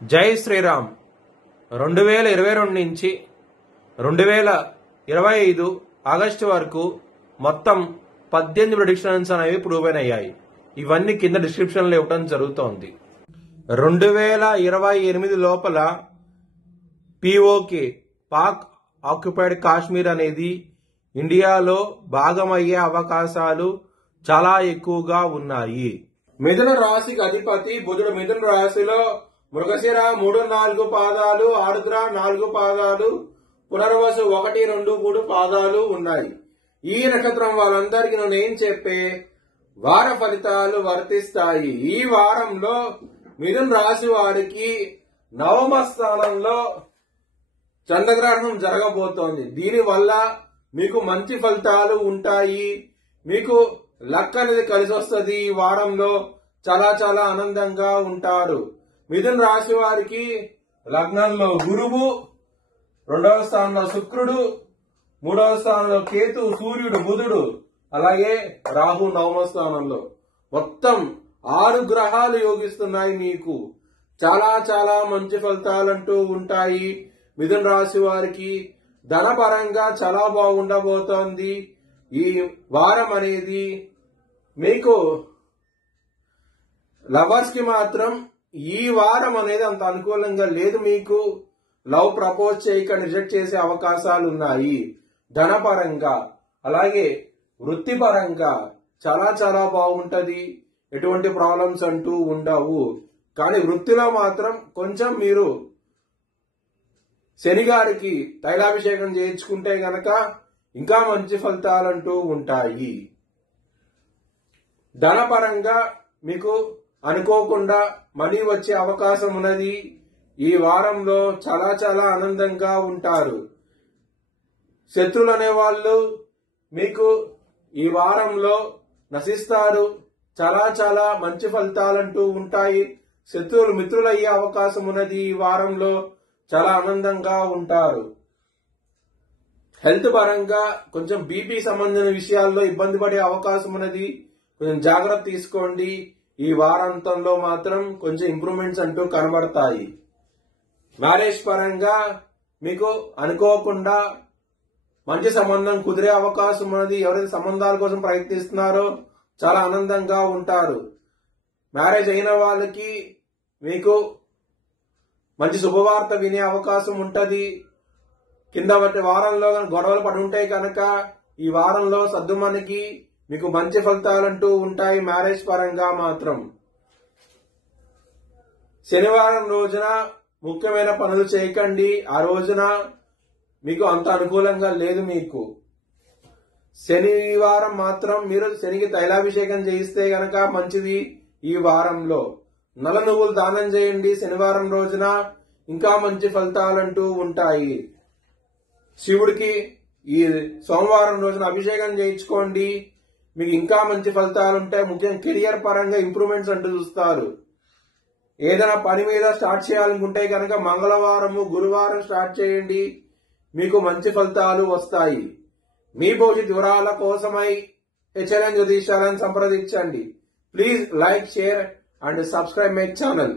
జై శ్రీరామ్. 2022 నుంచి 2025 ఆగస్టు వరకు మొత్తం 18 ప్రెడిక్షన్స్ అనేవి ప్రూవ్ అయ్యాయి. ఇవన్నీ కింద డిస్క్రిప్షన్ లో ఇవ్వడం జరుగుతోంది. 2028 లోపల పిఓకే పాక్ ఆక్యుపైడ్ కాశ్మీర్ అనేది ఇండియాలో భాగమయ్యే అవకాశాలు చాలా ఎక్కువగా ఉన్నాయి. మిథున రాశికి అధిపతి బుధుడు. మిథున రాశిలో మృగశిర 3-4 పాదాలు, ఆరుద్ర 4 పాదాలు, పునర్వసు 1, 2, 3 పాదాలు ఉన్నాయి. ఈ నక్షత్రం వాళ్ళందరికీ నేను చెప్పే వార ఫలితాలు వర్తిస్తాయి. ఈ వారంలో మిథున రాశి వారికి నవమ స్థానంలో చంద్రగ్రహణం జరగబోతోంది. దీనివల్ల మీకు మంచి ఫలితాలు ఉంటాయి. మీకు లక్ అనేది కలిసి వస్తుంది. ఈ వారంలో చాలా చాలా ఆనందంగా ఉంటారు. మిథున రాశి వారికి లగ్నంలో గురువు, 2వ స్థానంలో శుక్రుడు, 3వ స్థానంలో కేతు, సూర్యుడు, బుధుడు, అలాగే రాహు 9వ స్థానంలో. మొత్తం 6 గ్రహాలు యోగిస్తున్నాయి. మీకు చాలా చాలా మంచి ఫలితాలంటూ ఉంటాయి. మిథున రాశి వారికి ధనపరంగా చాలా బాగుండబోతోంది. ఈ వారం అనేది మీకు లవర్స్ కి మాత్రం ఈ వారం అనేది అంత అనుకూలంగా లేదు. మీకు లవ్ ప్రపోజ్ చేయక రిజెక్ట్ చేసే అవకాశాలు ఉన్నాయి. ధనపరంగా అలాగే వృత్తిపరంగా చాలా చాలా బాగుంటది. ఎటువంటి ప్రాబ్లమ్స్ అంటూ ఉండవు. కానీ వృత్తిలో మాత్రం కొంచెం మీరు శని గారికి తైలాభిషేకం చేయించుకుంటే గనక ఇంకా మంచి ఫలితాలంటూ ఉంటాయి. ధనపరంగా మీకు అనుకోకుండా మనీ వచ్చే అవకాశం ఉన్నది. ఈ వారంలో చాలా చాలా ఆనందంగా ఉంటారు. శత్రువులు అనేవాళ్ళు మీకు ఈ వారంలో నశిస్తారు. చాలా చాలా మంచి ఫలితాలంటూ ఉంటాయి. శత్రువులు మిత్రులు అయ్యే అవకాశం ఉన్నది. ఈ వారంలో చాలా ఆనందంగా ఉంటారు. హెల్త్ పరంగా కొంచెం బీపీ సంబంధించిన విషయాల్లో ఇబ్బంది పడే అవకాశం ఉన్నది. కొంచెం జాగ్రత్త తీసుకోండి. ఈ వారాంతంలో మాత్రం కొంచెం ఇంప్రూవ్మెంట్స్ అంటూ కనబడతాయి. మ్యారేజ్ పరంగా మీకు అనుకోకుండా మంచి సంబంధం కుదిరే అవకాశం ఉన్నది. ఎవరైతే సంబంధాల కోసం ప్రయత్నిస్తున్నారో చాలా ఆనందంగా ఉంటారు. మ్యారేజ్ అయిన వాళ్ళకి మీకు మంచి శుభవార్త వినే అవకాశం ఉంటది. కింద వారంలో గొడవలు పడి ఉంటాయి కనుక ఈ వారంలో సద్దుమణికి మీకు మంచి ఫలితాలంటూ ఉంటాయి. మ్యారేజ్ పరంగా మాత్రం శనివారం రోజున ముఖ్యమైన పనులు చేయకండి. ఆ రోజున మీకు అంత అనుకూలంగా లేదు. మీకు శనివారం మాత్రం మీరు శనికి తైలాభిషేకం చేయిస్తే గనక మంచిది. ఈ వారంలో నల్ల నువ్వులు దానం చేయండి. శనివారం రోజున ఇంకా మంచి ఫలితాలంటూ ఉంటాయి. శివుడికి ఈ సోమవారం రోజున అభిషేకం చేయించుకోండి. మీకు ఇంకా మంచి ఫలితాలు ఉంటాయి. ముఖ్యంగా కెరియర్ పరంగా ఇంప్రూవ్మెంట్స్ అంటూ చూస్తారు. ఏదైనా పని మీద స్టార్ట్ చేయాలనుకుంటే కనుక మంగళవారము, గురువారం స్టార్ట్ చేయండి. మీకు మంచి ఫలితాలు వస్తాయి. మీ భవిష్యత్ వివరాల కోసమై హెచ్ఎల్ఎన్ జ్యోతిష్యాలను సంప్రదించండి. Please like, share and subscribe my channel.